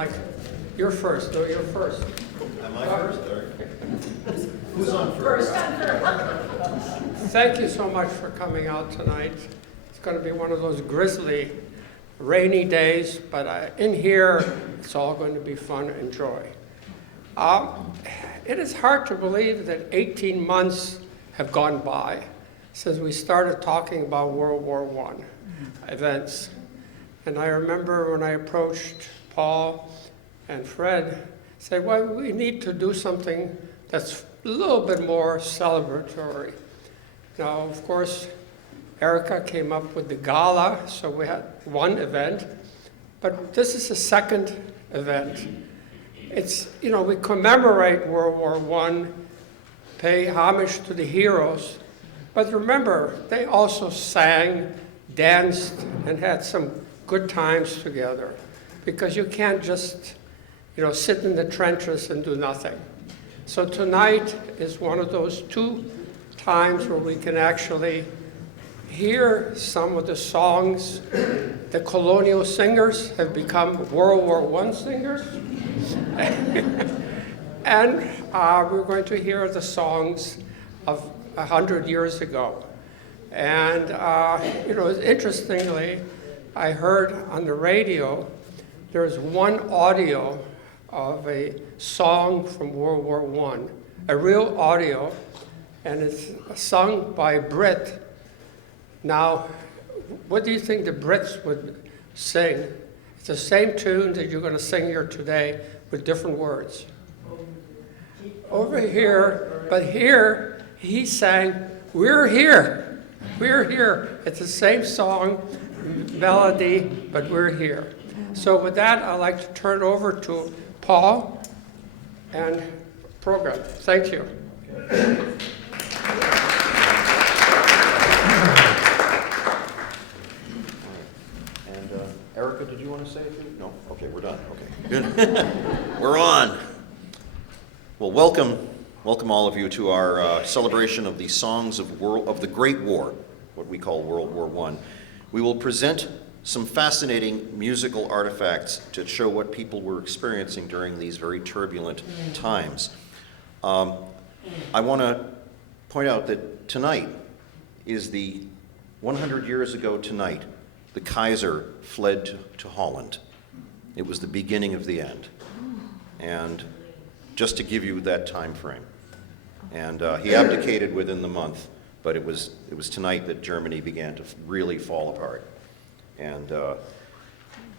like, you're first. No, you're first. Am I first? Who's on first? Thank you so much for coming out tonight. It's going to be one of those grisly, rainy days, but in here, it's all going to be fun and joy. It is hard to believe that 18 months have gone by since we started talking about World War I events. And I remember when I approached Paul and Fred, said, well, we need to do something that's a little bit more celebratory. Now, of course, Erica came up with the gala, so we had one event, but this is the second event. It's, you know, we commemorate World War I, pay homage to the heroes, but remember, they also sang, danced, and had some good times together, because you can't just, you know, sit in the trenches and do nothing. So tonight is one of those two times where we can actually hear some of the songs. The colonial singers have become World War I singers. And we're going to hear the songs of 100 years ago. And, you know, interestingly, I heard on the radio, there's one audio of a song from World War I, a real audio, and it's sung by a Brit. Now, what do you think the Brits would sing? It's the same tune that you're going to sing here today with different words. Over here, but here, he sang, "We're here, we're here." It's the same song, melody, but we're here. So with that, I'd like to turn it over to Paul and program. Thank you. And Erica, did you want to say anything? No? Okay, we're done. Okay, good. We're on. Well, welcome all of you to our celebration of the songs of the Great War, what we call World War I. We will present some fascinating musical artifacts to show what people were experiencing during these very turbulent times. I want to point out that tonight is the 100 years ago tonight, the Kaiser fled to Holland. It was the beginning of the end. And just to give you that time frame. And he abdicated within the month, but it was tonight that Germany began to really fall apart. And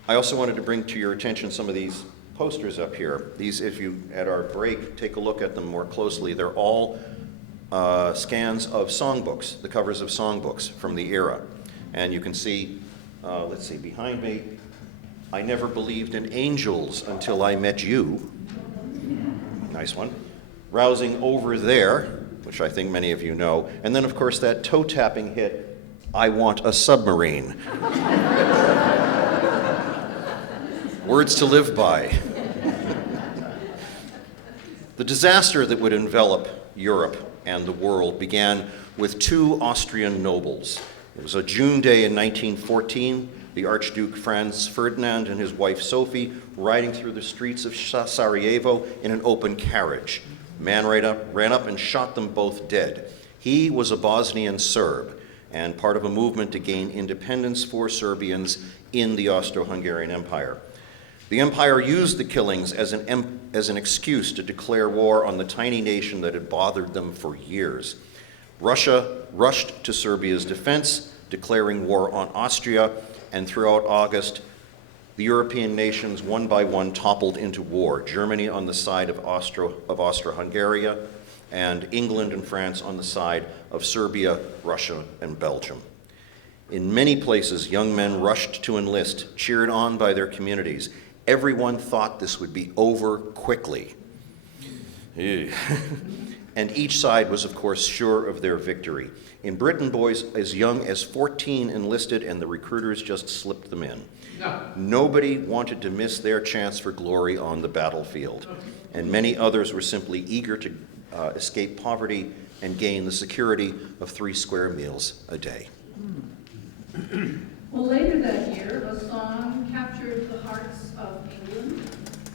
I also wanted to bring to your attention some of these posters up here. These, if you, at our break, take a look at them more closely, they're all scans of songbooks, the covers of songbooks from the era. And you can see, let's see, behind me, "I never believed in angels until I met you." Nice one. "Rousing Over There," which I think many of you know. And then, of course, that toe-tapping hit, "I Want a Submarine." Words to live by. The disaster that would envelop Europe and the world began with two Austrian nobles. It was a June day in 1914, the Archduke Franz Ferdinand and his wife Sophie riding through the streets of Sarajevo in an open carriage. A man ran up and shot them both dead. He was a Bosnian Serb and part of a movement to gain independence for Serbians in the Austro-Hungarian Empire. The empire used the killings as an excuse to declare war on the tiny nation that had bothered them for years. Russia rushed to Serbia's defense, declaring war on Austria, and throughout August, the European nations one by one toppled into war. Germany on the side of Austro-Hungary, and England and France on the side of Serbia, Russia, and Belgium. In many places, young men rushed to enlist, cheered on by their communities. Everyone thought this would be over quickly. And each side was, of course, sure of their victory. In Britain, boys as young as 14 enlisted, and the recruiters just slipped them in. Nobody wanted to miss their chance for glory on the battlefield, and many others were simply eager to escape poverty and gain the security of 3 square meals a day. Well, later that year, a song captured the hearts of England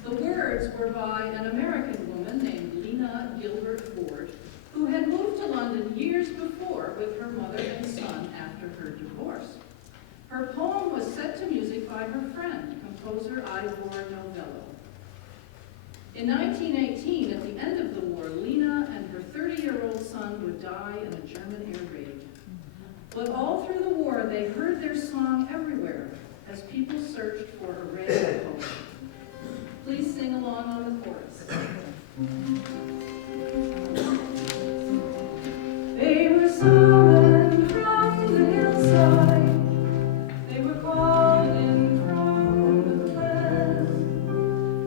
The words were by an American woman named Lena Gilbert Ford, who had moved to London years before with her mother and son after her divorce. Her poem was set to music by her friend, composer Ivor Novello. In 1918, at the end of the war, Lena and her 30-year-old son would die in a German air raid. But all through the war, they heard their song everywhere as people searched for a ray of hope. Please sing along on the chorus. They were summoned from the hillside. They were called in from the glen,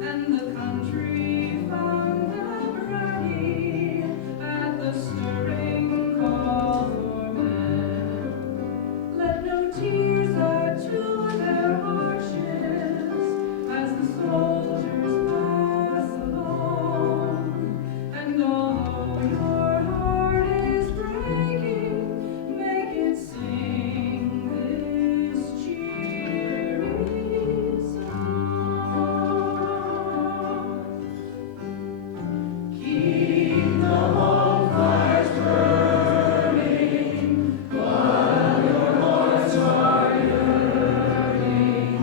and the country found them ready at the stirring call for men. Let no tears add to their hardships as the soldiers pass along. And although your heart is breaking, make it sing this cheery song. Keep the home fires burning while your hearts are yearning.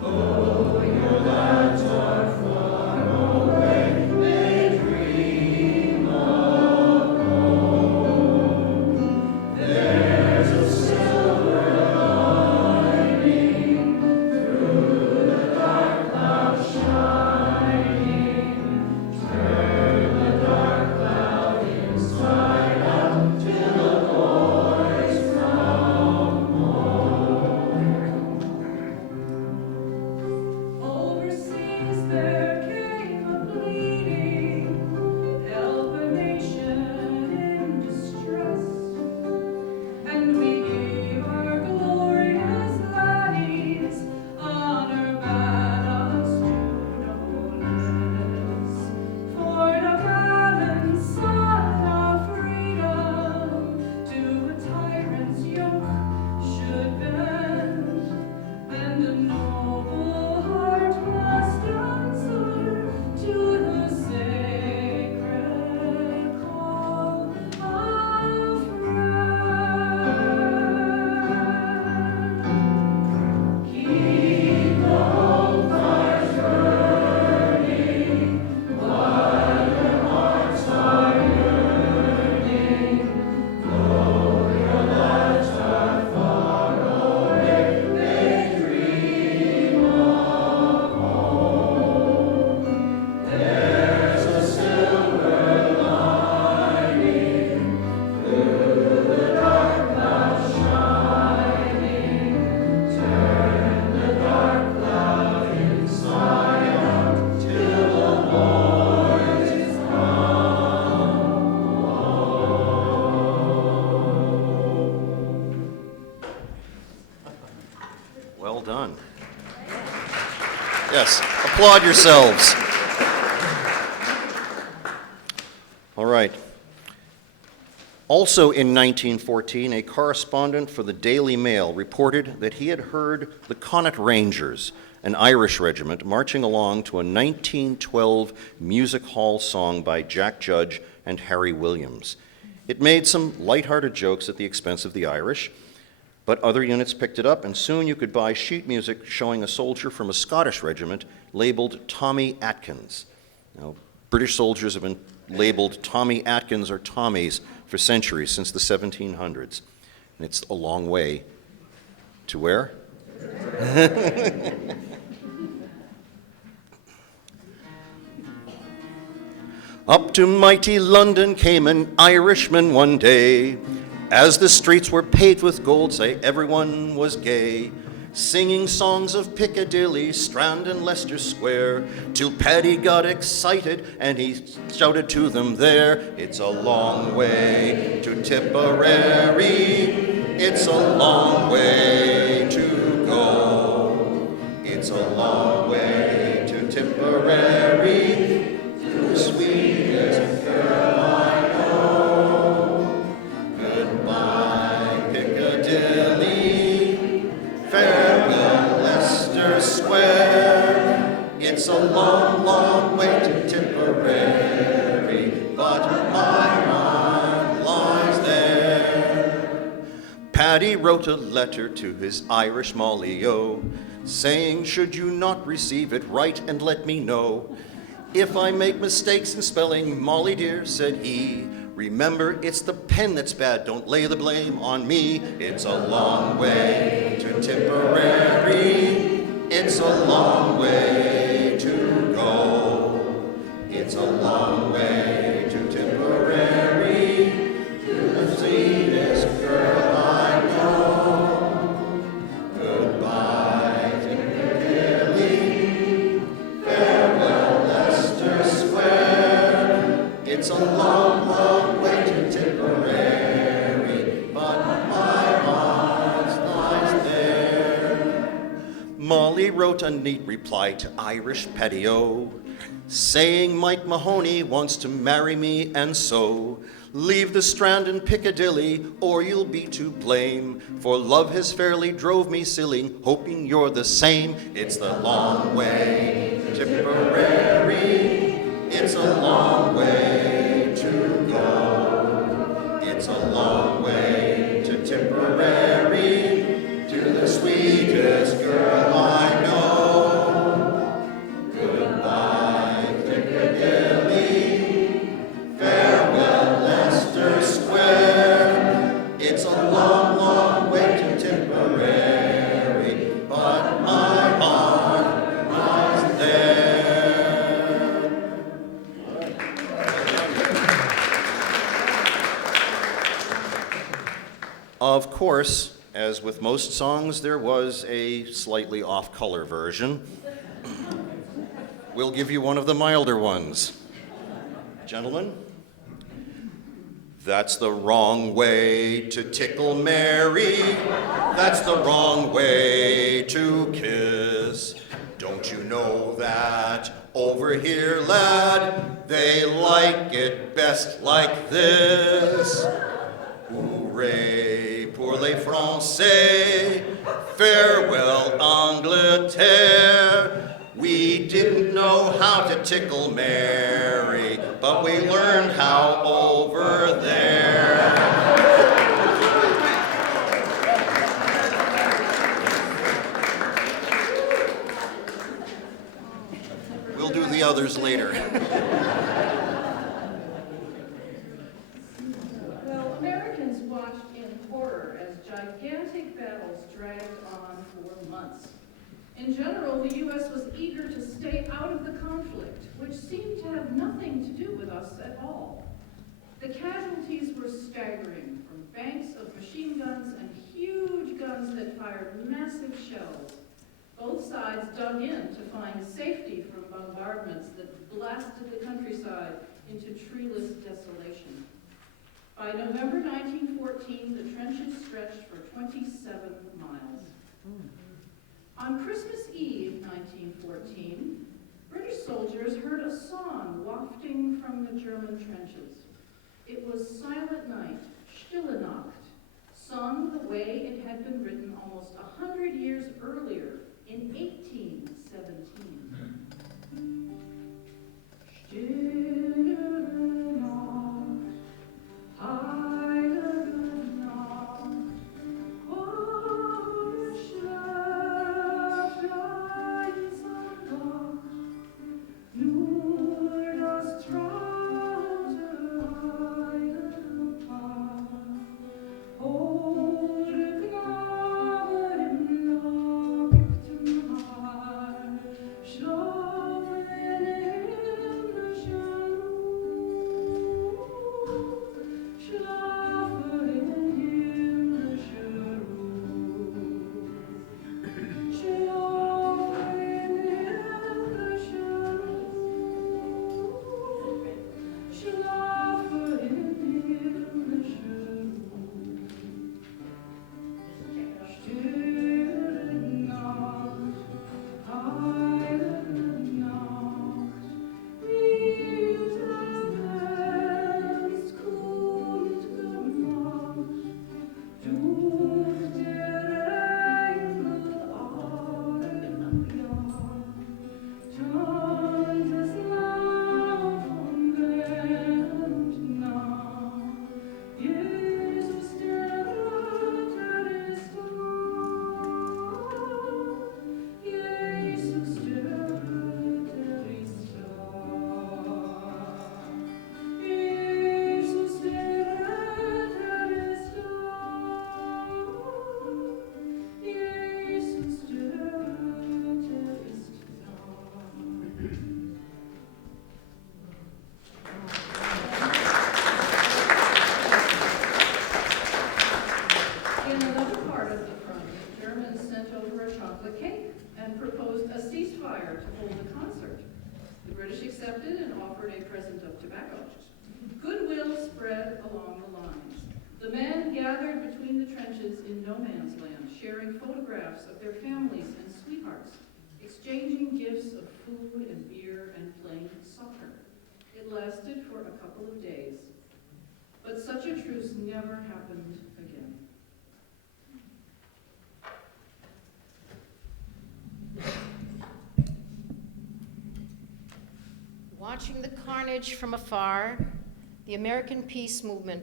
Though your lands are far away, they dream of home. There's a silver lining through the dark clouds shining. Turn the dark cloud inside out till a voice from home. Overseas there came a pleading, help a nation in distress, and we gave our glorious laddies honor battles to no less. For no gallant son of freedom to a tyrant's yoke should bend, and a noble heart must answer to the sacred call of friend. Keep the home fires burning while your hearts are yearning. Though your lands are far away, they dream of home. There's a silver lining through the dark clouds shining. Turn the dark cloud inside out till the voice from Well done. Yes, applaud yourselves. All right. Also in 1914, a correspondent for the Daily Mail reported that he had heard the Connaught Rangers, an Irish regiment, marching along to a 1912 music hall song by Jack Judge and Harry Williams. It made some lighthearted jokes at the expense of the Irish, but other units picked it up, and soon you could buy sheet music showing a soldier from a Scottish regiment labeled Tommy Atkins. Now, British soldiers have been labeled Tommy Atkins or Tommies for centuries, since the 1700s. And it's a long way to where? Up to mighty London came an Irishman one day. As the streets were paved with gold, say everyone was gay, singing songs of Piccadilly, Strand and Leicester Square, till Paddy got excited and he shouted to them there, "It's a long way to Tipperary, it's a long way to go. It's a long way to Tipperary, to the sweetest girl I know. Goodbye, Piccadilly, farewell, Leicester Square. It's a long, long way to Tipperary, but my heart lies there. Paddy wrote a letter to his Irish Molly-O, saying, should you not receive it, write and let me know. If I make mistakes in spelling, Molly dear, said he, remember it's the pen that's bad, don't lay the blame on me. It's a long way to Tipperary, it's a long way to go. It's a long way to Tipperary, to the sweetest girl I know. Goodbye, Piccadilly, farewell, Leicester Square. It's a long, long way to Tipperary, but my heart lies there. Molly wrote a neat reply to Irish Paddy-O, saying Mike Mahoney wants to marry me, and so leave the Strand and Piccadilly, or you'll be to blame, for love has fairly drove me silly, hoping you're the same. It's the long way to Tipperary, it's a long way to go. It's a long way to Tipperary, to the sweetest girl I know. Goodbye, Piccadilly, farewell, Leicester Square. It's a long, long way to Tipperary, but my heart lies there. Of course, as with most songs, there was a slightly off-color version. We'll give you one of the milder ones. Gentlemen? That's the wrong way to tickle Mary. That's the wrong way to kiss. Don't you know that over here, lad, they like it best like this? Hooray pour les Français, farewell Angleterre. We didn't know how to tickle Mary, but we learned how over there. We'll do the others later. Well, Americans watched in horror as gigantic battles dragged on for months. In general, the U.S. was eager to stay out of the conflict, which seemed to have nothing to do with us at all. The casualties were staggering, from banks of machine guns and huge guns that fired massive shells. Both sides dug in to find safety from bombardments that blasted the countryside into treeless desolation. By November 1914, the trenches stretched for 27 miles. On Christmas Eve, 1914, British soldiers heard a song wafting from the German trenches. It was Silent Night, Stille Nacht, sung the way it had been written almost 100 years earlier, in 1817. Stille Nacht, heilige Nacht, ohne Schlaf, leise Nacht, nur das traute heilige Paar, ohne Gnade im nackten Haar, schlafen in himmlischer Ruhe, schlafen in himmlischer Ruhe, schlafen in himmlischer Ruhe, schlafen in himmlischer Ruhe. Stille Nacht, heilige Nacht, wie das Fest kund gemacht, durch der Engel alle Jahr. and proposed a ceasefire to hold a concert. The British accepted and offered a present of tobacco. Goodwill spread along the lines. The men gathered between the trenches in no man's land, sharing photographs of their families and sweethearts, exchanging gifts of food and beer, and playing soccer. It lasted for a couple of days, but such a truce never happened again. Watching the carnage from afar, the American peace movement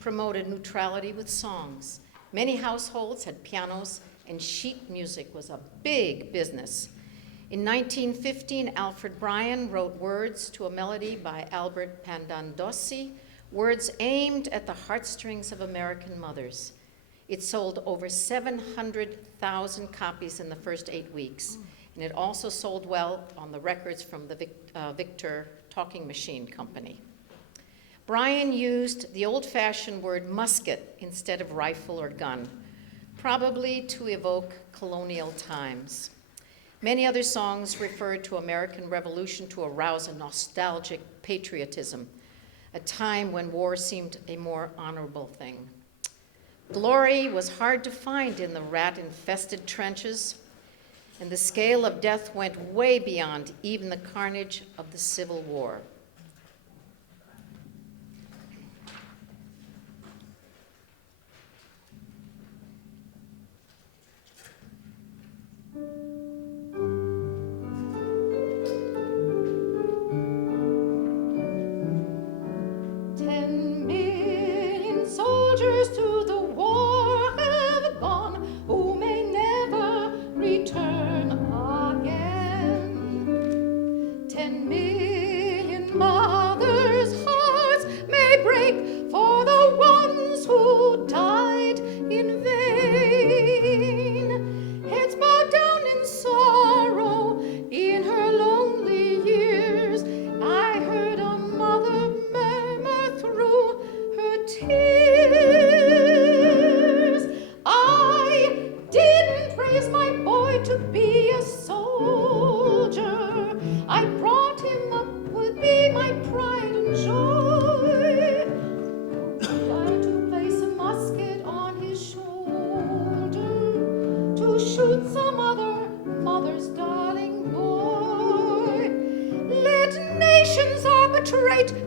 promoted neutrality with songs. Many households had pianos, and sheet music was a big business. In 1915, Alfred Bryan wrote words to a melody by Albert Pandandossi, words aimed at the heartstrings of American mothers. It sold over 700,000 copies in the first 8 weeks, and it also sold well on the records from the Victor Talking Machine Company. Bryan used the old-fashioned word musket instead of rifle or gun, probably to evoke colonial times. Many other songs referred to American Revolution to arouse a nostalgic patriotism, a time when war seemed a more honorable thing. Glory was hard to find in the rat-infested trenches, and the scale of death went way beyond even the carnage of the Civil War.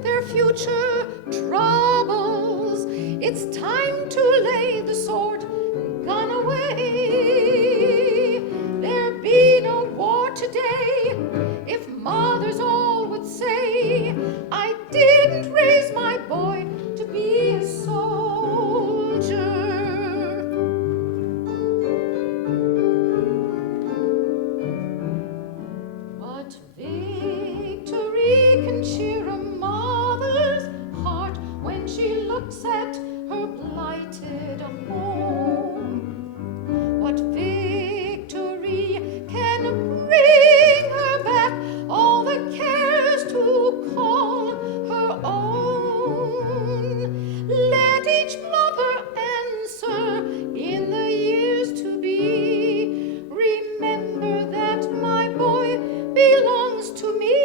Their future troubles. It's time to lay the sword and gun away. There'd be no war today if mothers all would say, I didn't raise my boy to be a soldier. What victory can cheer a mother's heart when she looks at her blighted home? What victory can bring her back all the cares to call her own? Let each mother answer in the years to be, remember that my boy belongs to me.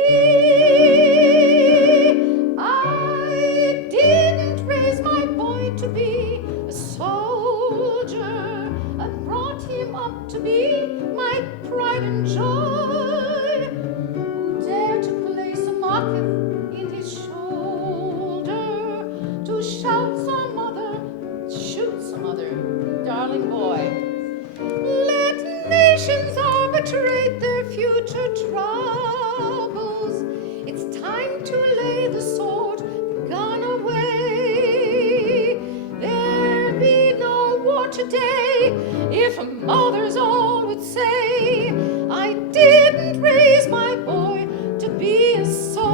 I didn't raise my boy to be a soldier. I brought him up to be my pride and joy. Who dared to place a marker in his shoulder, to shout some other, shoot some other darling boy? Let nations arbitrate their future troubles. It's time to lay the sword, gun away. There'd be no war today if mothers all would say, I didn't raise my boy to be a soldier.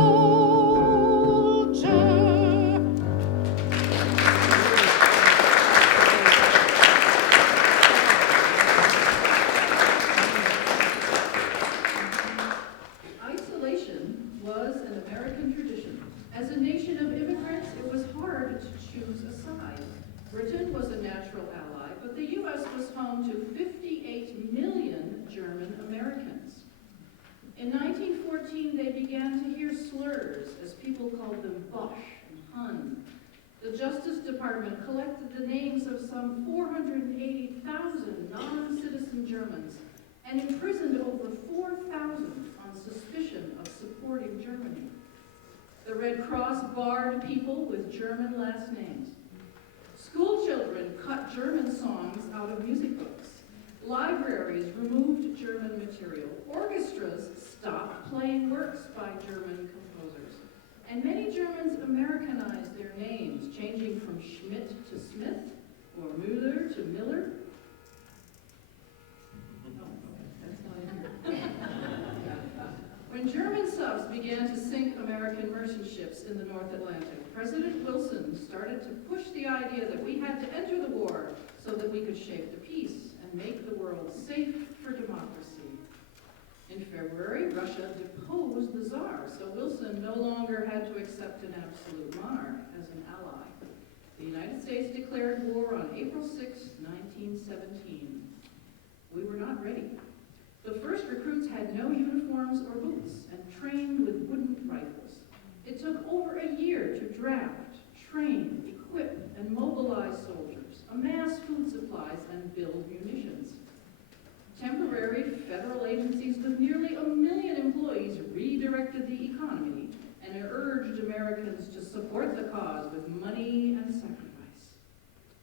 People called them Bosch and Hun. The Justice Department collected the names of some 480,000 non-citizen Germans and imprisoned over 4,000 on suspicion of supporting Germany. The Red Cross barred people with German last names. School children cut German songs out of music books. Libraries removed German material. Orchestras stopped playing works by German composers. And many Germans Americanized their names, changing from Schmidt to Smith or Müller to Miller. Oh, okay, that's not in here. When German subs began to sink American merchant ships in the North Atlantic, President Wilson started to push the idea that we had to enter the war so that we could shape the peace and make the world safe for democracy. In February, Russia deposed the Tsar, so Wilson no longer had to accept an absolute monarch as an ally. The United States declared war on April 6, 1917. We were not ready. The first recruits had no uniforms or boots and trained with wooden rifles. It took over a year to draft, train, equip, and mobilize soldiers, amass food supplies, and build munitions. Temporary federal agencies with nearly 1 million employees redirected the economy and urged Americans to support the cause with money and sacrifice.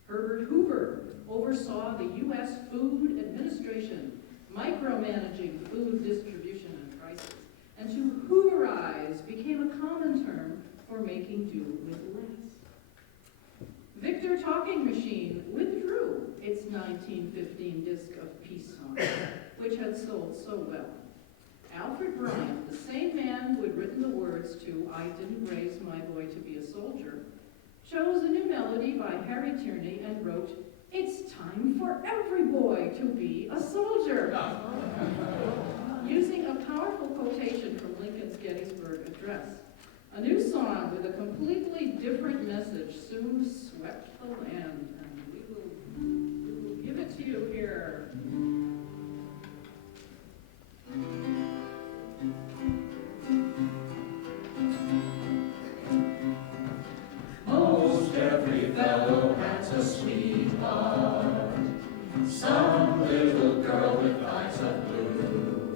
Herbert Hoover oversaw the U.S. Food Administration, micromanaging food distribution and prices, and to Hooverize became a common term for making do with less. Victor Talking Machine withdrew its 1915 disc of peace songs, which had sold so well. Alfred Bryant, the same man who had written the words to I Didn't Raise My Boy to Be a Soldier, chose a new melody by Harry Tierney and wrote, "It's time for every boy to be a soldier," using a powerful quotation from Lincoln's Gettysburg Address. A new song with a completely different message soon swept the land, and we will give it to you here. Most every fellow has a sweetheart, some little girl with eyes of blue.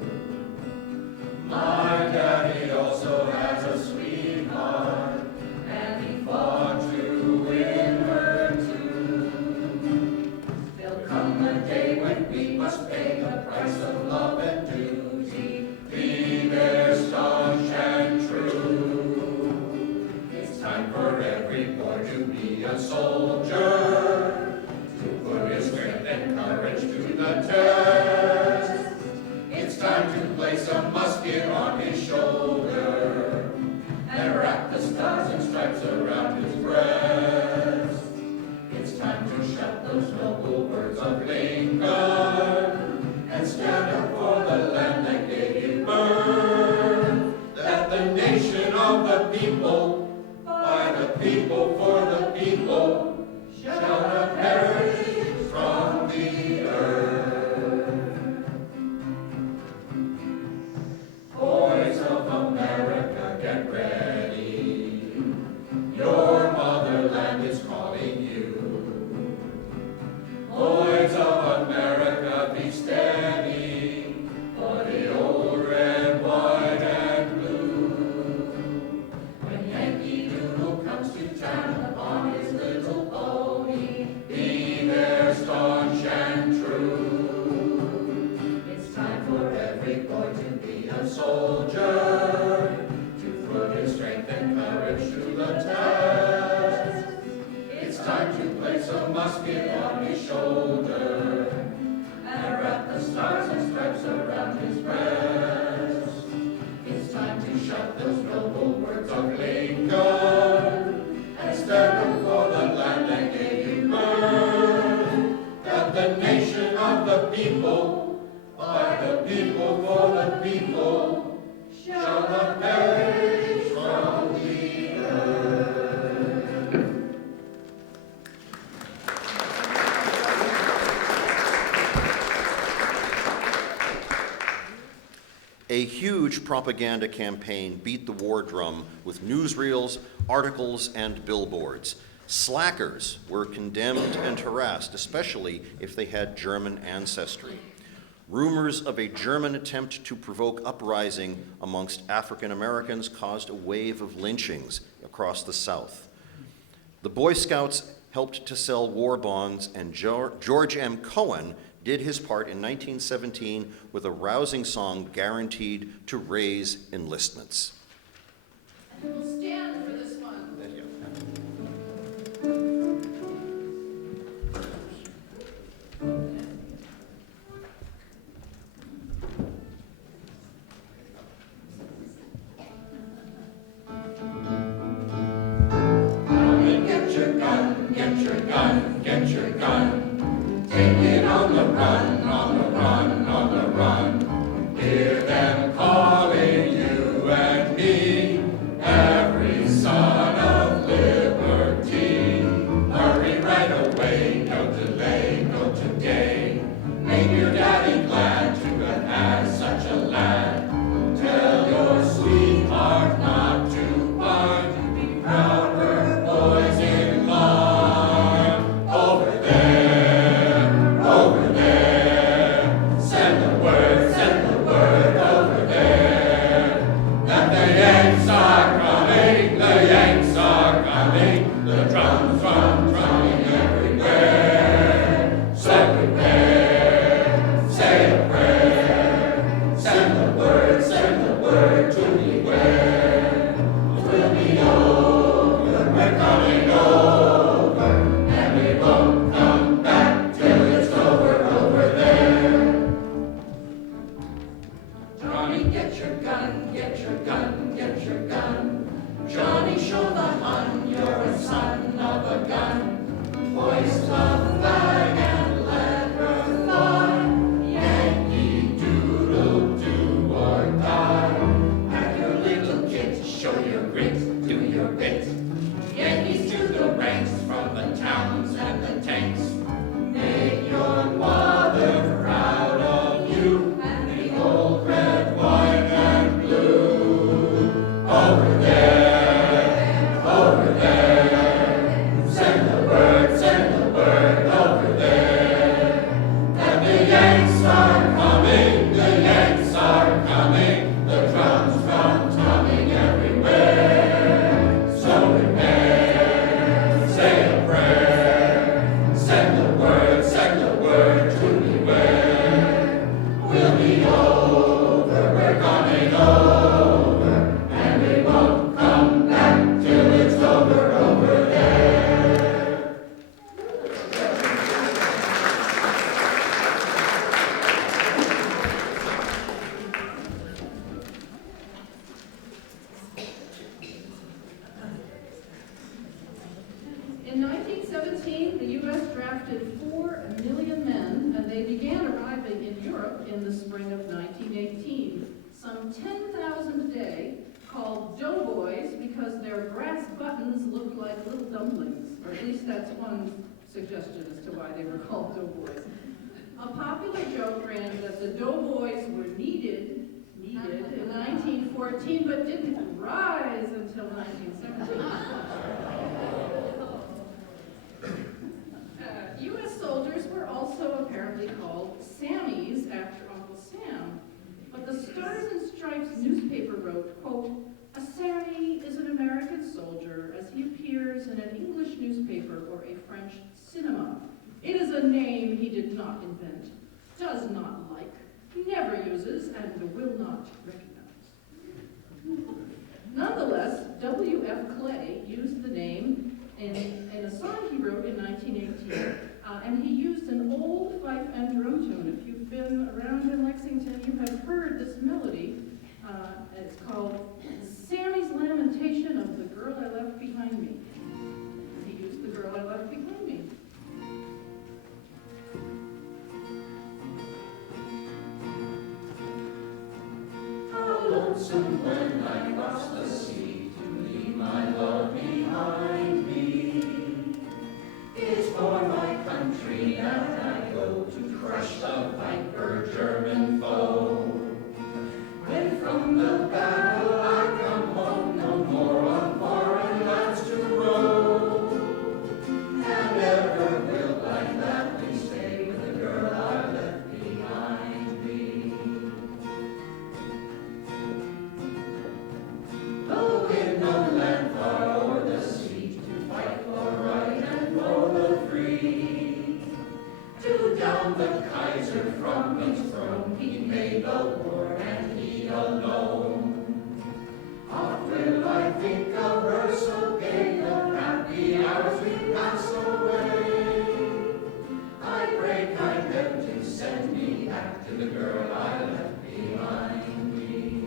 My daddy also has a sweetheart, and he fought to win her too. There'll come a day when we must pay the price of love and duty, be there staunch and true. It's time for every boy to be a soldier, to put his strength and courage to the test. It's time to place a musket on his shoulder and wrap the stars and stripes around his breast. It's time to shout those noble words of Lincoln and stand up for the land that gave you birth. That the nation of the people, by the people, for the people, shall not perish from the earth. Boys of America, get ready. Your motherland is calling you. Boys of America, be steady for the old red, white, and blue. When Yankee Doodle comes to town upon his little pony, be there staunch and true. It's time for every boy to be a soldier, to put his strength and courage to the test. It's time to place a musket on his shoulder and wrap the stars and stripes around his breast. It's time to shout those noble words of Lincoln and stand up for the land that gave you birth. That the nation of the people, by the people, for the people, shall not perish from the earth. A huge propaganda campaign beat the war drum with newsreels, articles, and billboards. Slackers were condemned and harassed, especially if they had German ancestry. Rumors of a German attempt to provoke uprising amongst African Americans caused a wave of lynchings across the South. The Boy Scouts helped to sell war bonds, and George M. Cohen did his part in 1917 with a rousing song guaranteed to raise enlistments. And we'll stand for this one. Thank you. Get your gun, get your gun, get your gun. Take it on the run, on the run, on the run. Hear them calling you and me, every son of liberty. Hurry right away, no delay, no today. Make your daddy glad to have had such a lad. Tell your sweetheart not to whine, to be proud her boys in line. Over there, send the word over there. That the Yanks are coming, the Yanks are coming, the drums drumming everywhere. So prepare, say a prayer, send the word to beware. We'll be over, we're coming over, and we won't come back till it's over there. Johnny, get your gun, get your gun, get your gun. Johnny, show the Hun you're a son of a gun. Hoist the flag and let her fly. Yankee Doodle, do or die. Pack your little kit, show your grit, do your bit. Yankees to the ranks, from the towns and the tanks. Make your mother proud of you, and the old red, white, and blue. Over there, send the word over there. That the Yanks are coming, the Yanks are coming, the drums drumming everywhere. So prepare, say a prayer, send the word to beware. We'll be over, we're coming over, and we won't come back till it's over there. In 1917, the U.S. drafted 4 million men, and they began arriving in Europe in the spring of 1918. Some 10,000 a day, called doughboys because their brass buttons looked like little dumplings, or at least that's one suggestion as to why they were called doughboys. A popular joke ran that the doughboys were needed in 1914, but didn't rise until 1917. U.S. soldiers were also apparently called Sammies after Uncle Sam. But the Stars and Stripes newspaper wrote, quote, "A Sammy is an American soldier as he appears in an English newspaper or a French cinema. It is a name he did not invent, does not like, never uses, and will not recognize." Nonetheless, W.F. Clay used the name in a song he wrote in 1918, and he used an old fife and drum tune. If you've been around in Lexington, you have heard this melody. It's called Sammy's Lamentation of the Girl I Left Behind Me. He used the girl I left behind me. How lonesome when I cross the sea to leave my love behind me. It's for my country that I go to crush the viper German foe. When away the war and he alone. Oft will I think of her so gay, the happy hours we pass away. I pray kind heaven to send me back to the girl I left behind me.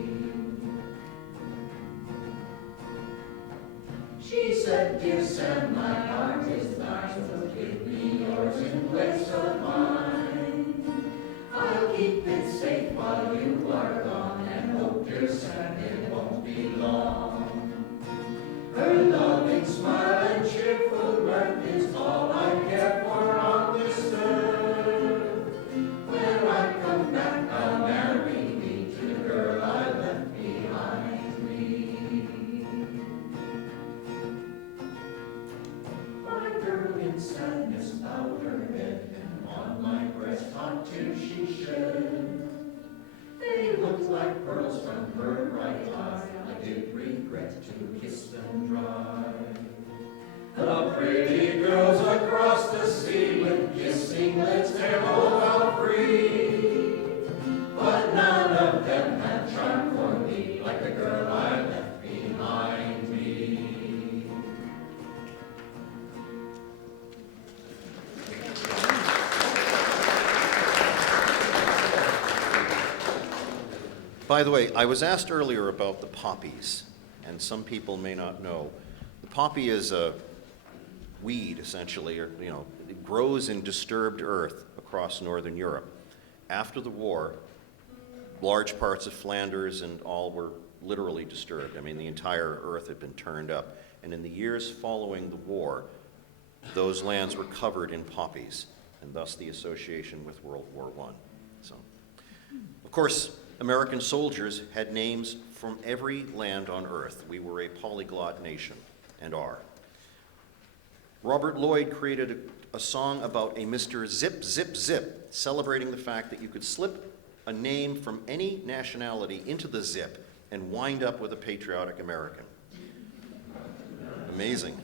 She said, dear Sam, my heart is thine, so give me yours in place of mine. I'll keep it safe while you are gone, and hope, dear Sam, it won't be long. Her loving smile and cheerful mirth is all I care for on this earth. When I come back, I'll marry me to the girl I left behind me. My girl in sadness bowed her head, and on my breast hot tears she shed. They looked like pearls from her bright eyes, I did regret to kiss them dry. The pretty girls across the sea with kissing lips their whole how free, but none of them had charm for me like the girl I left behind me. By the way, I was asked earlier about the poppies, and some people may not know. The poppy is a weed, essentially, or, it grows in disturbed earth across northern Europe. After the war, large parts of Flanders and all were literally disturbed. I mean, the entire earth had been turned up. And in the years following the war, those lands were covered in poppies, and thus the association with World War I. So, of course, American soldiers had names from every land on earth. We were a polyglot nation, and are. Robert Lloyd created a song about a Mr. Zip, Zip, Zip, celebrating the fact that you could slip a name from any nationality into the zip and wind up with a patriotic American. Amazing.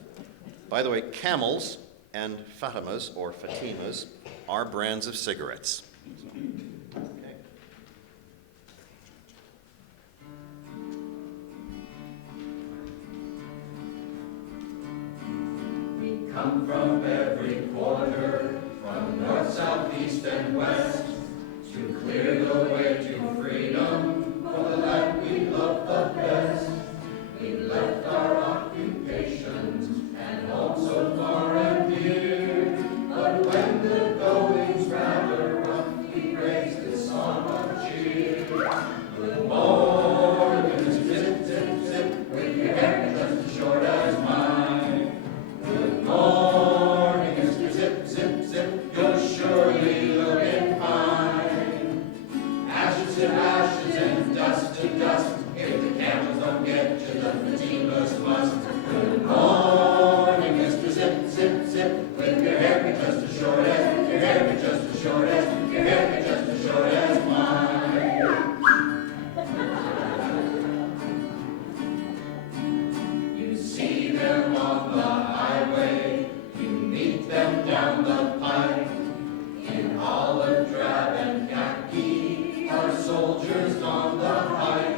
By the way, Camels and Fatimas, or Fatimas, are brands of cigarettes. Okay. We come from every corner, from north, south, east, and west, to clear the way to freedom for the land we love the best. We left our occupations and home so far and near, but when the going's rather rough, we raise this song of cheer. Good morning, zip, zip, zip, with your hair just as short as mine. Good morning, Mr. Zip, Zip, Zip, you're surely looking fine. Ashes to ashes and dust to dust, if the camels don't get you, the Fatimas must. Good morning, Mr. Zip, Zip, Zip, with your hair just as short as, your hair just as short as, your hair just as short as mine. You see them on the highway, you meet them down the pike, in olive drab and khaki, our soldiers on the hike.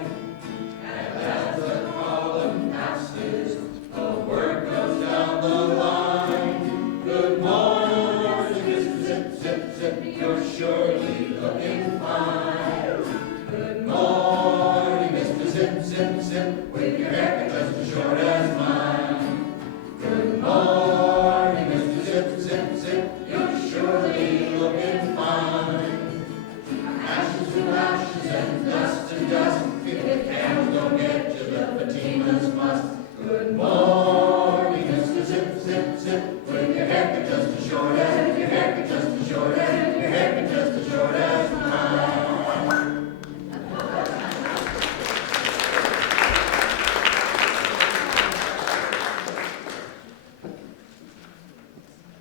And as the column passes, the word goes down the line. Good morning, Mr. Zip, Zip, Zip, you're surely looking fine. Good morning, Mr. Zip, Zip, Zip, with your hair just as short as mine. Good morning, Mr. Zip, Zip, Zip, you're surely looking fine. Ashes to ashes and dust to dust, if the camels don't get you, the Fatimas must. Good morning, Mr. Zip, Zip, Zip, with your haircut just as short as, your haircut just as short as, your haircut just as short as mine.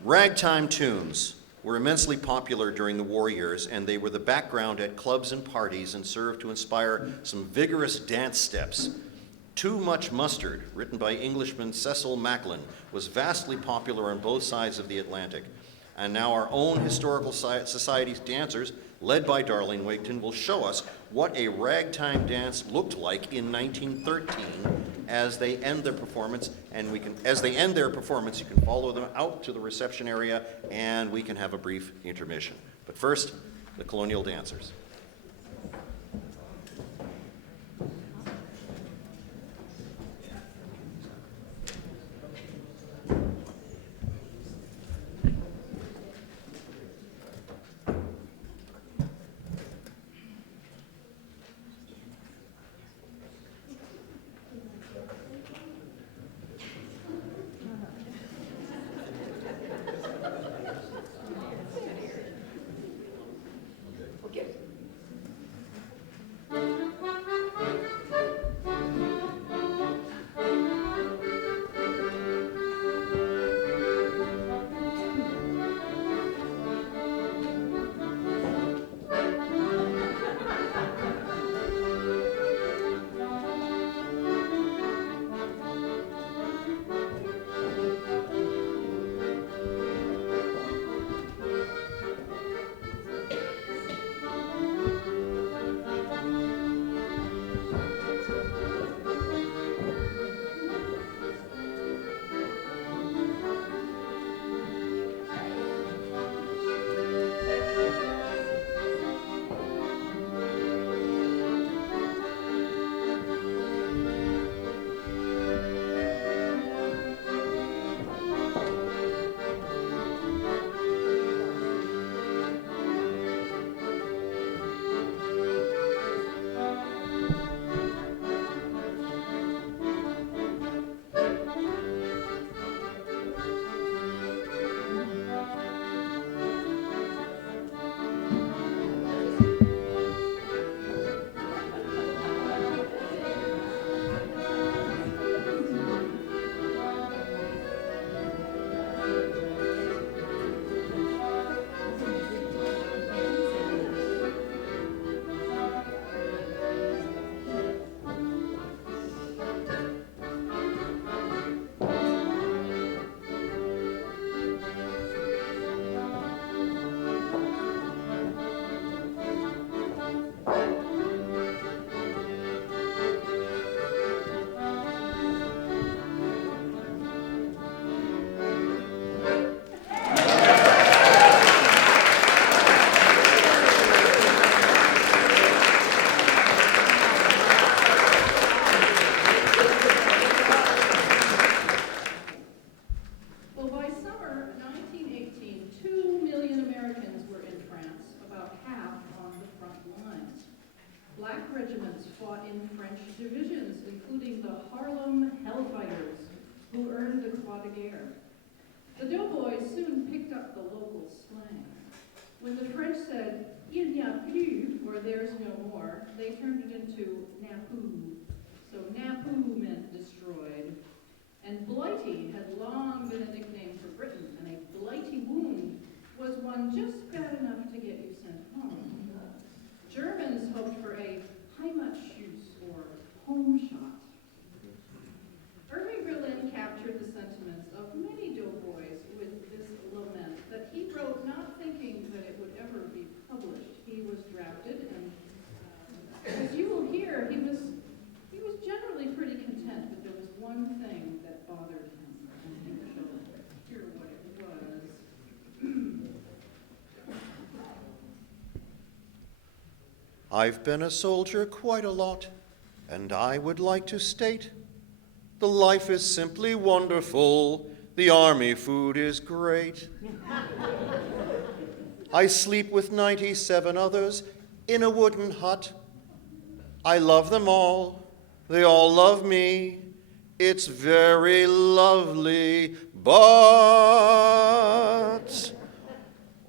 Ragtime tunes were immensely popular during the war years, and they were the background at clubs and parties and served to inspire some vigorous dance steps. Too Much Mustard, written by Englishman Cecil Macklin, was vastly popular on both sides of the Atlantic. And now our own Historical Society's dancers led by Darlene Wigton, will show us what a ragtime dance looked like in 1913 as they end their performance. And as they end their performance, you can follow them out to the reception area and we can have a brief intermission. But first, the Colonial Dancers. Well, by summer 1918, 2 million Americans were in France, about half on the front lines. Black regiments fought in French divisions, including the Harlem Hellfighters, who earned the Croix de Guerre. The doughboys soon picked up the local slang. When the French said, "Il n'y a plus," or "there's no more," they turned it into "Napoo." So Napoo meant destroyed. And blighty had long been a nickname for Britain, and a blighty wound was one just bad enough to get you sent home. Germans hoped for a Heimatschuss, or home shot. Irving Berlin captured the sentiments of many doughboys with this lament that he wrote not thinking that it would ever be published. He was drafted, and as you will hear, he was generally pretty content, but there was one thing that bothered him. I think she'll hear what it was. I've been a soldier quite a lot, and I would like to state the life is simply wonderful. The army food is great. I sleep with 97 others in a wooden hut. I love them all. They all love me. It's very lovely, but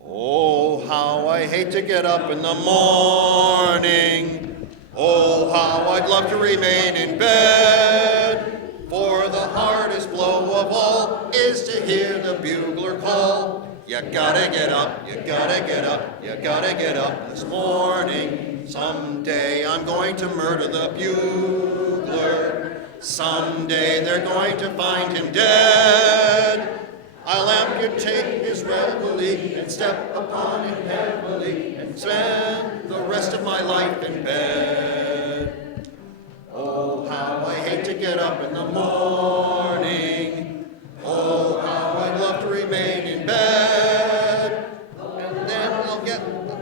oh, how I hate to get up in the morning. Oh, how I'd love to remain in bed. For the hardest blow of all is to hear the bugler call. You gotta get up, you gotta get up, you gotta get up this morning. Someday I'm going to murder the bugler. Someday they're going to find him dead. I'll amputate his reveille and step upon it heavily and spend the rest of my life in bed. Oh, how I hate to get up in the morning. Oh, how I'd love to remain in bed. And then I'll get the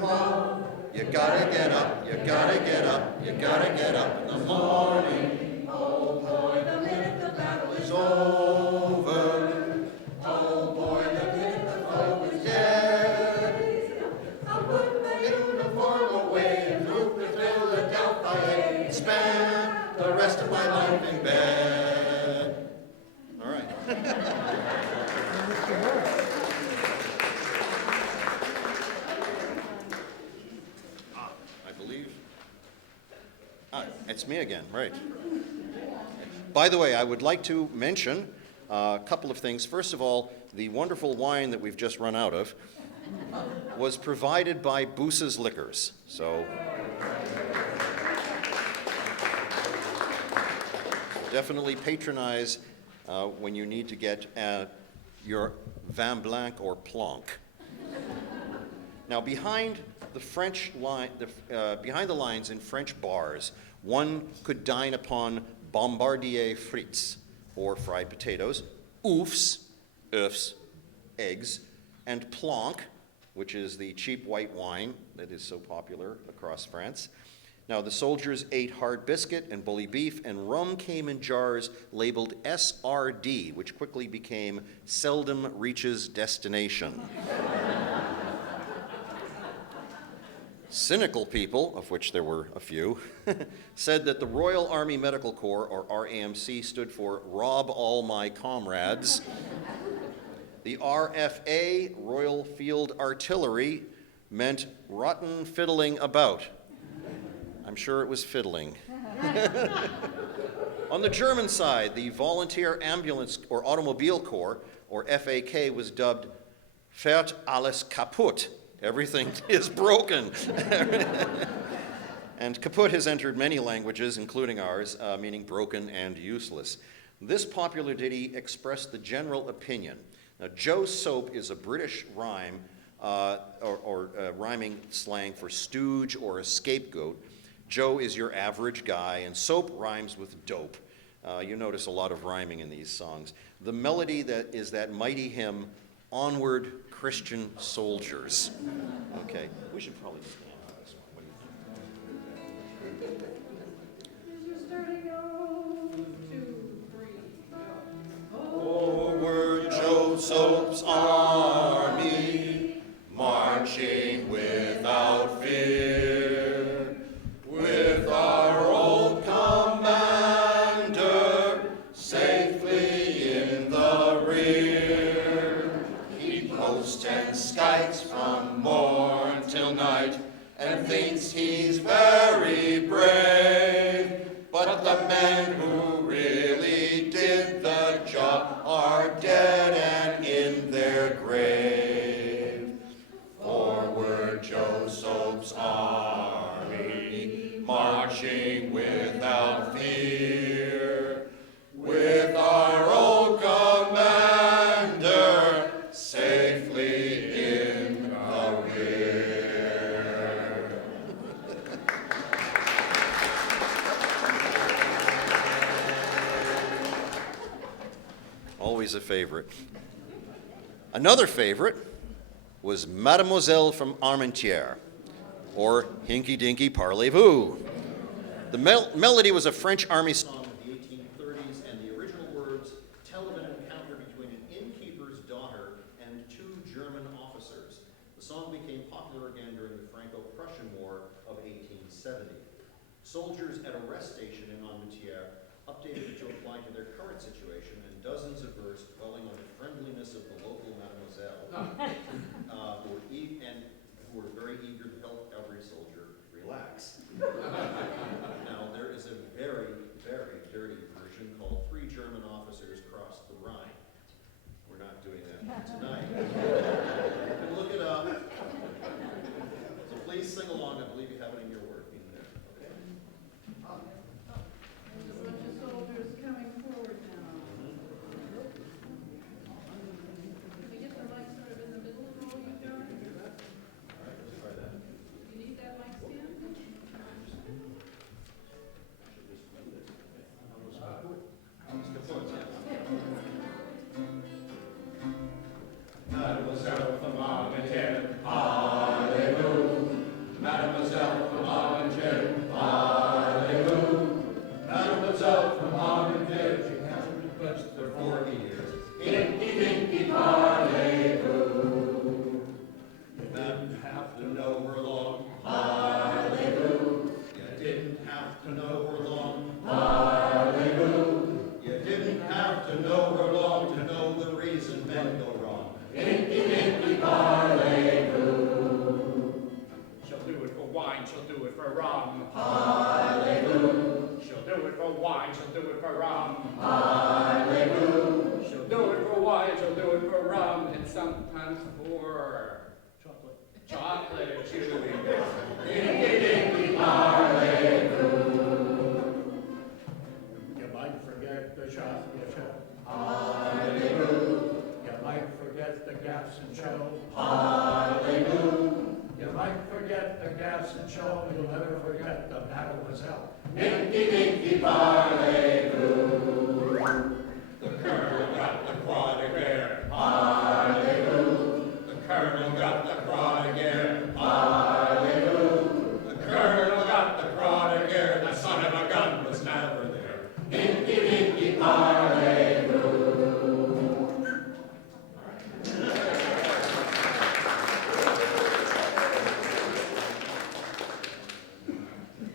call. You gotta get up, you gotta get up, you gotta get up in the morning. Oh boy, the minute the battle is over. Oh boy, the minute the foe is dead. I'll put my uniform away and move to Philadelphia and spend the rest of my life in bed. All right. I believe. It's me again, right. By the way, I would like to mention a couple of things. First of all, the wonderful wine that we've just run out of was provided by Boose's Liquors. So definitely patronize when you need to get your Vin Blanc or Blanc. Now, behind the lines in French bars, one could dine upon bombardier frites, or fried potatoes, oufs, eggs, and planck, which is the cheap white wine that is so popular across France. Now, the soldiers ate hard biscuit and bully beef, and rum came in jars labeled SRD, which quickly became seldom reaches destination. Cynical people, of which there were a few, said that the Royal Army Medical Corps, or RAMC, stood for Rob All My Comrades. The RFA, Royal Field Artillery, meant rotten fiddling about. I'm sure it was fiddling. On the German side, the Volunteer Ambulance or Automobile Corps, or FAK, was dubbed Fährt alles kaputt. Everything is broken. And kaput has entered many languages, including ours, meaning broken and useless. This popular ditty expressed the general opinion. Now, Joe Soap is a British rhyme or rhyming slang for stooge or a scapegoat. Joe is your average guy, and soap rhymes with dope. You notice a lot of rhyming in these songs. The melody that is that mighty hymn, Onward, Christian Soldiers. Okay, we should probably stand on this one. What do you think? Starting out, 2, 3, go. Forward, Joe Soap's army, marching without fear, with our old commander safely in the rear. He posts and skites from morn till night and thinks he's very brave. But the men who really did the job are dead and in their grave. Forward, Joe Soap's army, marching without fear, with our old commander safely in the rear. Always a favorite. Another favorite was Mademoiselle from Armentières, or Hinky Dinky Parlez-Vous. The melody was a French army song of the 1830s, and the original words tell of an encounter between an innkeeper's daughter and 2 German officers. The song became popular again during the Franco-Prussian War of 1870. Soldiers at a rest station in Armentières updated it to apply to their current situation, and dozens of verse dwelling on the friendliness of the local mademoiselle, who were very eager to help every soldier relax. Now, there is a very, very dirty version called 3 German Officers Crossed the Rhine. We're not doing that tonight. You can look it up. So please sing along. I believe you have it in your work in there. Okay? There's a bunch of soldiers coming forward now. do it for rum. Hallelujah. She'll do it for wine, she'll do it for rum. Hallelujah. She'll do it for wine, she'll do it for rum, and sometimes for chocolate chewing. Dinky dinky parley-oo. You might forget the chocolate chip. Hallelujah. You might forget the gas and show. Hallelujah. You might forget the gas and show. You'll never forget the battle was hell. Dinky dinky parley-oo. The colonel got the quad again. Hallelujah. The colonel got the quad again. Hallelujah. The colonel got the quad again. The son of a gun was never there. Dinky dinky parley-oo.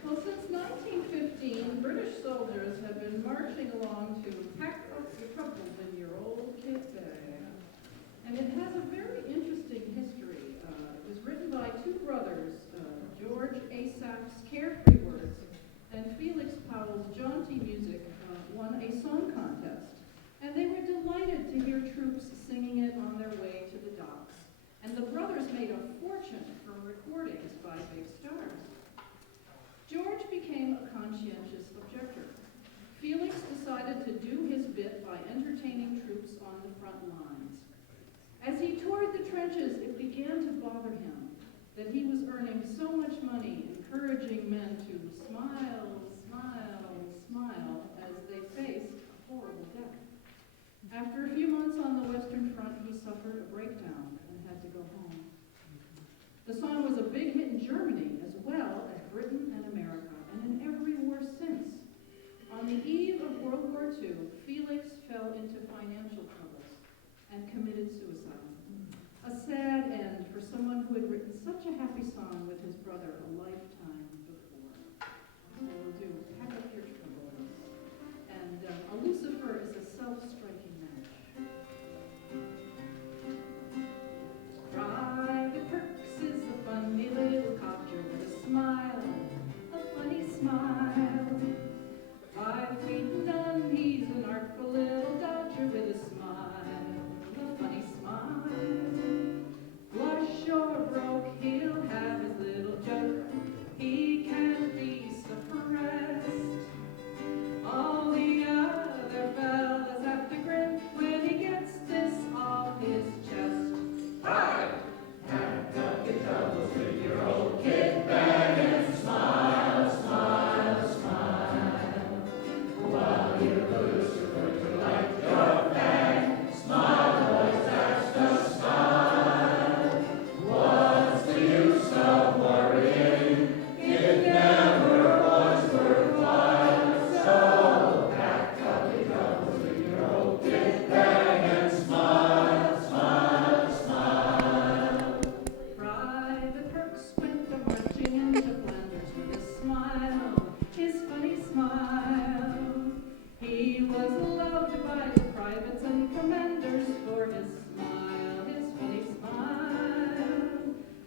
Well, since 1915, British soldiers have been marching along to pack up the troubles in your old kit bag. And it has a very interesting history. It was written by two brothers, George Asaph's Carefree Words and Felix Powell's Jaunty Music won a song contest. And they were delighted to hear troops singing it on their way to the docks. And the brothers made a fortune from recordings by big stars. George became a conscientious objector. Felix decided to do his bit by entertaining troops on the front lines. As he toured the trenches, it began to bother him that he was earning so much money encouraging men to smile, smile, smile as they faced a horrible death. After a few months on the Western Front, he suffered a breakdown and had to go home. The song was a big hit in Germany as well as Britain and America, and in every war since. On the eve of World War II, Felix fell into financial troubles and committed suicide. A sad end for someone who had written such a happy song with his brother a lifetime before. So we'll do Pack Up Your Troubles. And a Lucifer is a self-striking match. Private Perks is a funny little codger with a smile, a funny smile. 5 feet none, he's an artful little dodger with a smile, a funny smile. Flush or broke, he'll have his little joke. He can't be suppressed. All the other fellas have to grin when he gets this off his chest. Hi! Pack up your troubles with your old kit bag and smile, smile, smile. While you Lucifer to light your bag, smile, boys, that's the style. What's the use of worrying? It never was worthwhile. So pack up your troubles with your old kit bag and smile, smile, smile. Private Perks went marching into Flanders with a smile, his funny smile. He was loved by the privates and commanders for his smile, his funny smile.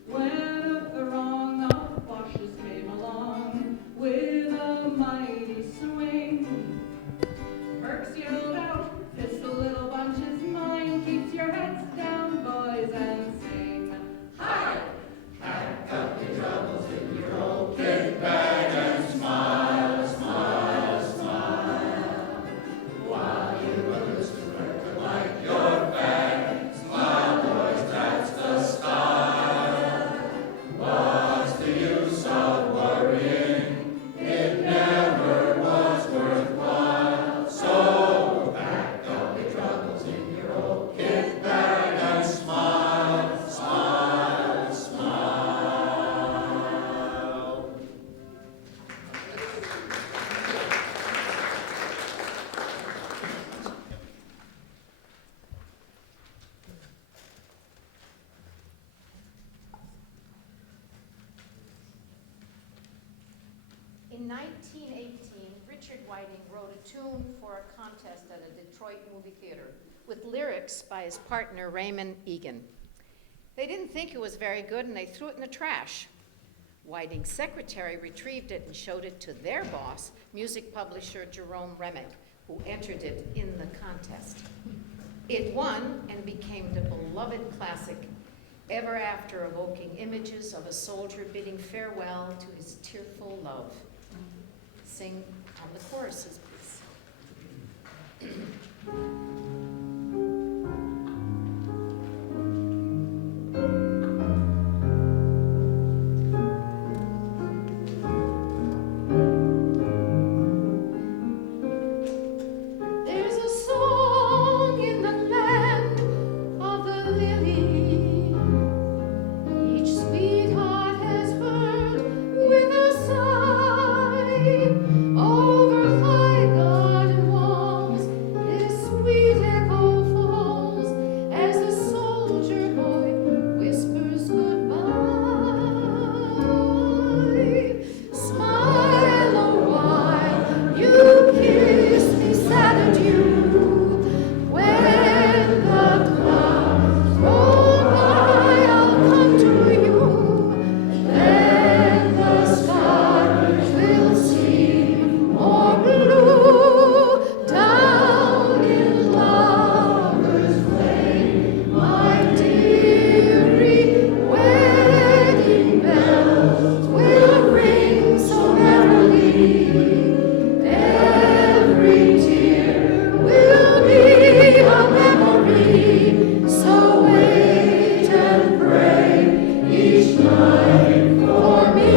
When a throng of Boches came along with a mighty swing, Perks yelled out, "This little bunch is mine. Keep your heads down, boys, and sing. Hi! Pack up your troubles in your old kit bag and smile, smile, smile. While you Lucifer to light your bag, smile, boys, that's the style. What's the use of worrying? It never was worthwhile. So pack up your troubles in your old kit bag and smile, smile, smile. In 1918, Richard Whiting wrote a tune for a contest at a Detroit movie theater with lyrics by his partner Raymond Egan. They didn't think it was very good and they threw it in the trash. Whiting's secretary retrieved it and showed it to their boss, music publisher Jerome Remick, who entered it in the contest. It won and became the beloved classic, ever after evoking images of a soldier bidding farewell to his tearful love. Sing on the choruses, please. There's a song in the land of the lily, each sweetheart has heard with a sigh. Over high garden walls, this sweet echo falls as the soldier boy whispers goodbye. Smile a while, you kiss me sad adieu. When the clouds roll by, I'll come to you. Then the skies will seem more blue. Down in lover's lane, my dearie, wedding bells will ring so merrily. Every tear will be a memory. So wait and pray each night for me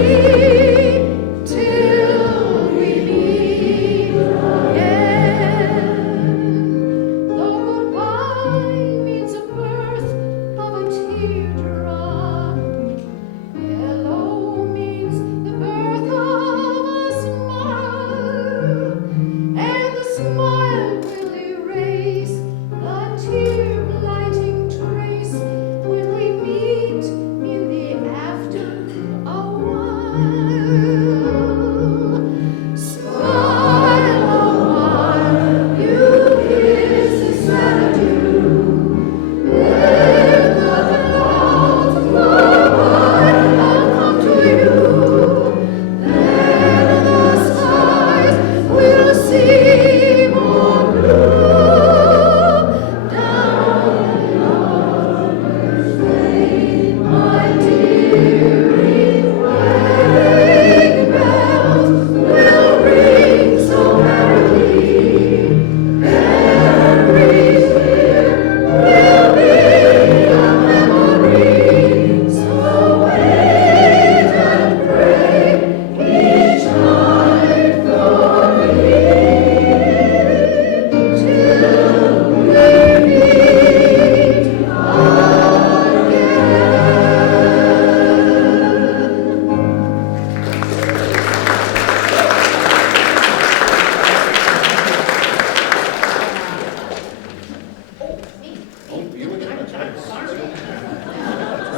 till we meet again. Though goodbye means the birth of a teardrop, hello means the birth of a smile, and the smile will erase the tear-blighting trace when we meet in the after a while. Smile a while, you kiss the sad adieu. When the clouds roll by, I'll come to you. Then the skies will seem more blue. Down lover's lane, my dearie, wedding bells will ring so merrily. Every tear will be a memory. So wait and pray each night for me till we meet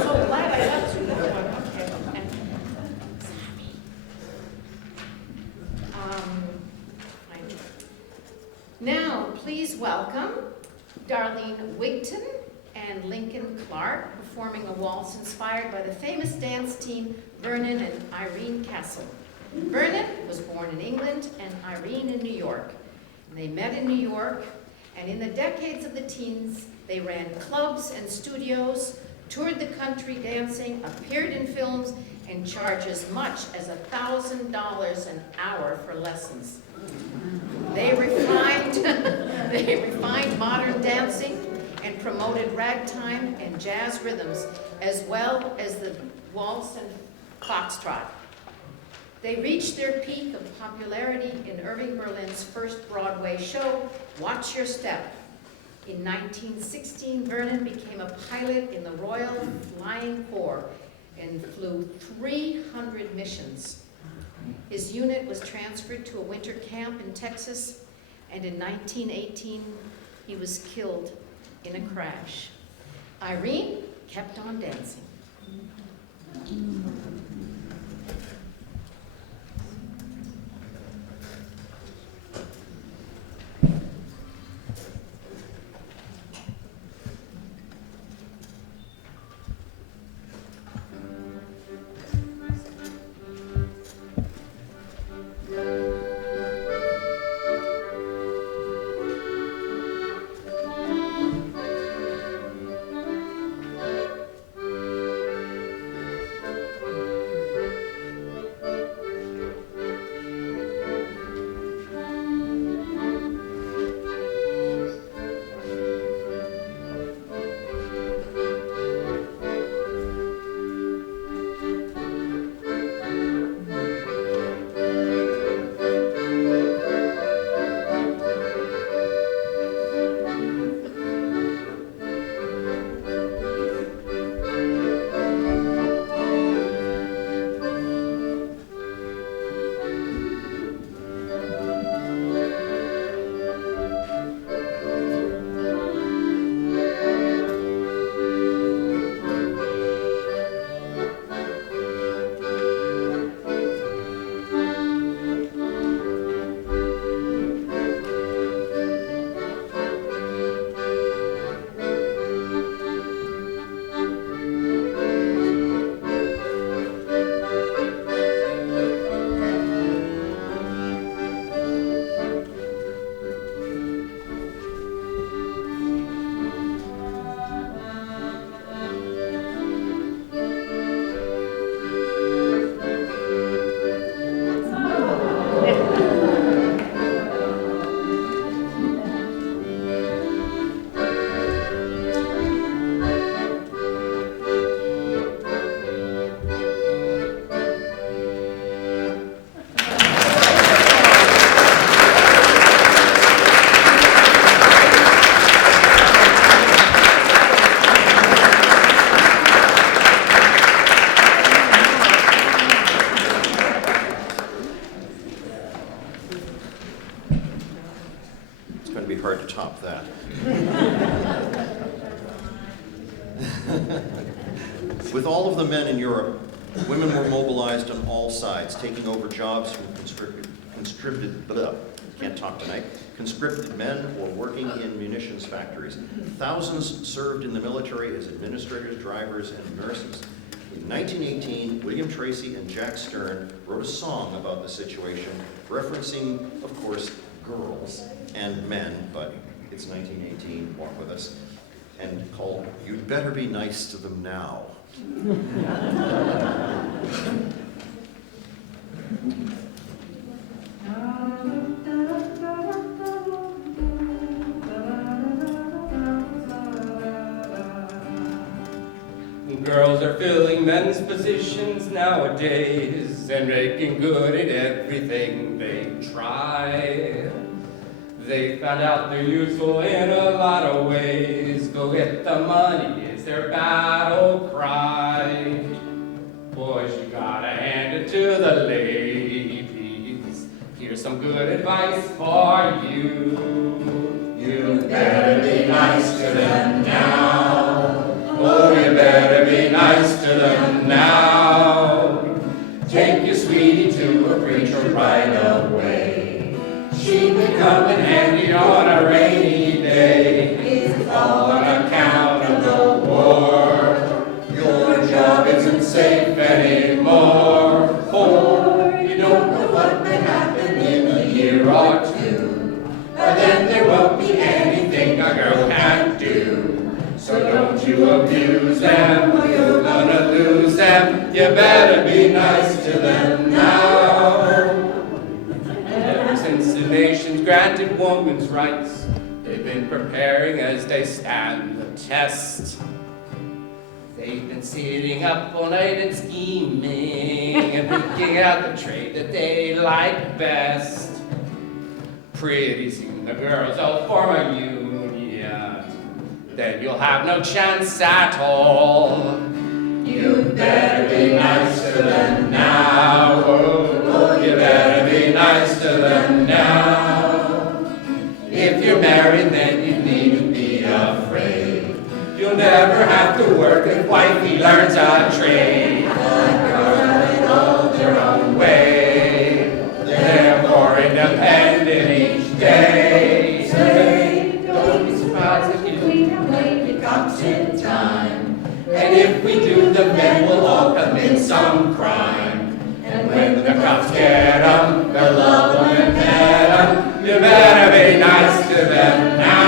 So glad I got through that one, okay. Fine. Now, please welcome Darlene Wigton and Lincoln Clark performing a waltz inspired by the famous dance team Vernon and Irene Castle. Vernon was born in England and Irene in New York. And they met in New York, and in the decades of the teens, they ran clubs and studios, toured the country dancing, appeared in films, and charged as much as $1,000 an hour for lessons. They refined modern dancing and promoted ragtime and jazz rhythms, as well as the waltz and foxtrot. They reached their peak of popularity in Irving Berlin's first Broadway show, Watch Your Step. In 1916, Vernon became a pilot in the Royal Flying Corps and flew 300 missions. His unit was transferred to a winter camp in Texas, and in 1918, he was killed in a crash. Irene kept on dancing. hard to top that. With all of the men in Europe, women were mobilized on all sides, taking over jobs from conscripted men or working in munitions factories. Thousands served in the military as administrators, drivers, and nurses. In 1918, William Tracy and Jack Stern wrote a song about the situation, referencing, of course, girls and men, but it's 1918, walk with us, and called "You'd Better Be Nice to Them Now." Girls are filling men's positions nowadays and making good at everything they try. They found out they're useful in a lot of ways. Go get the money is their battle cry. Boys, you gotta hand it to the ladies. Here's some good advice for you. You better be nice to them now. Oh, you better be nice to them now. Take your sweetie to a preacher right away. She may come in handy on a rainy day. It's all on account of the war. Your job isn't safe anymore. For you don't know what may happen in a year or two. But then there won't be anything a girl can't do. So don't you abuse them, or you're gonna lose them. You better be nice to them now. Ever since the nation's granted women's rights, they've been preparing as they stand the test. They've been sitting up all night and scheming and picking out the trade that they like best. Pretty soon the girls will form a union. Then you'll have no chance at all. You better be nice to them now. Oh, you better be nice to them now. If you're married, then you needn't be afraid. You'll never have to work if wifey learns a trade. The girls have it all their own way. They're more independent each day. Say, don't be surprised if you the cops in time. And if we do, the men will all commit some crime. And when the cops get them, they'll love them and pet them. You better be nice to them now.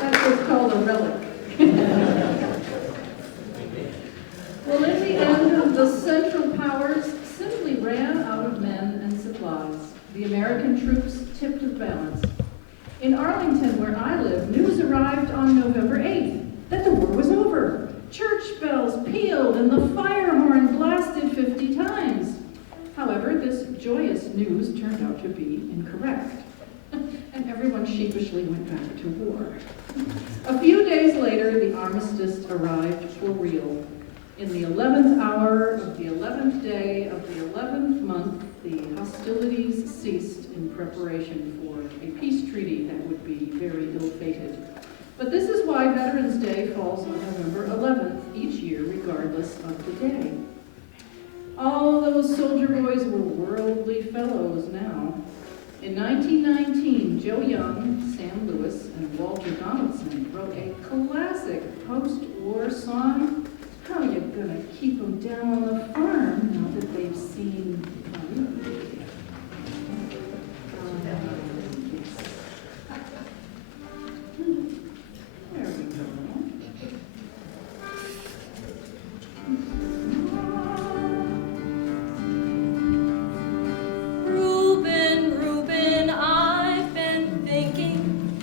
That's what's called a relic. Well, in the end, the Central Powers simply ran out of men and supplies. The American troops tipped the balance. In Arlington, where I live, news arrived on November 8th that the war was over. Church bells pealed and the fire horn blasted 50 times. However, this joyous news turned out to be incorrect, and everyone sheepishly went back to war. A few days later, the armistice arrived for real. In the 11th hour of the 11th day of the 11th month, the hostilities ceased in preparation for a peace treaty that would be very ill-fated. But this is why Veterans Day falls on November 11th each year, regardless of the day. All those soldier boys were worldly fellows now. In 1919, Joe Young, Sam Lewis, and Walter Donaldson wrote a classic post-war song. How you gonna keep them down on the farm now that they've seen There we go. Reuben, Reuben, I've been thinking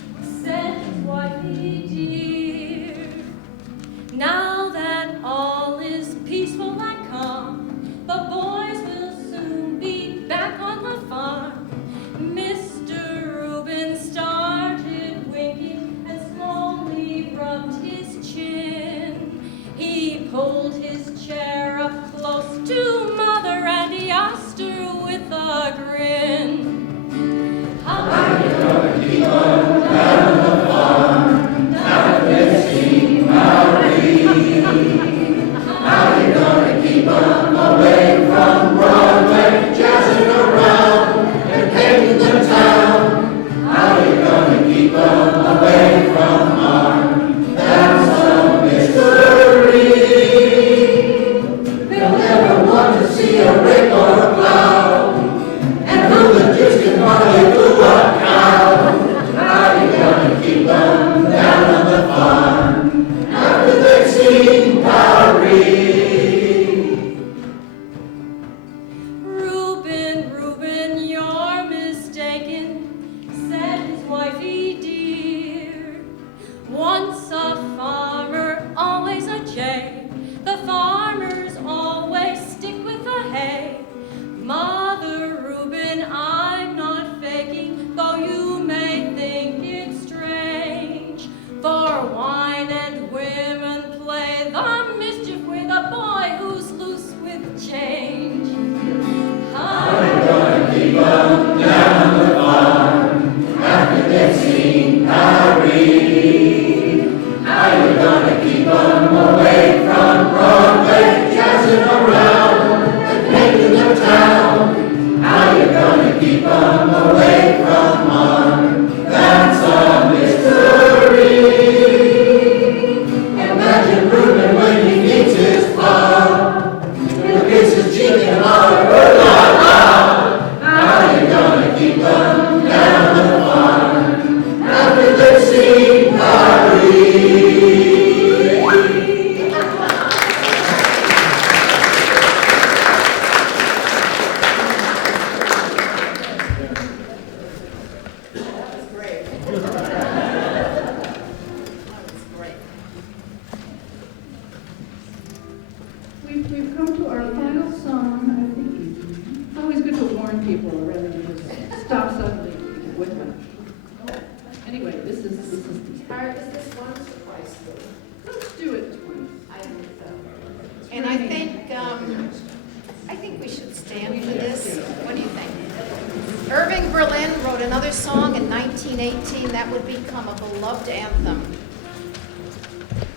We've come to our final song. I think it's always good to warn people rather than just stop suddenly with them. Anyway, this is the Is this once or twice? let's do it twice. I think so. And I think we should stand for this. What do you think? Irving Berlin wrote another song in 1918 that would become a beloved anthem.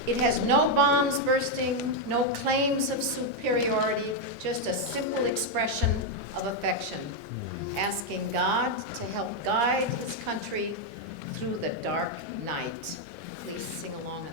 It has no bombs bursting, no claims of superiority, just a simple expression of affection, asking God to help guide his country through the dark night. Please sing along.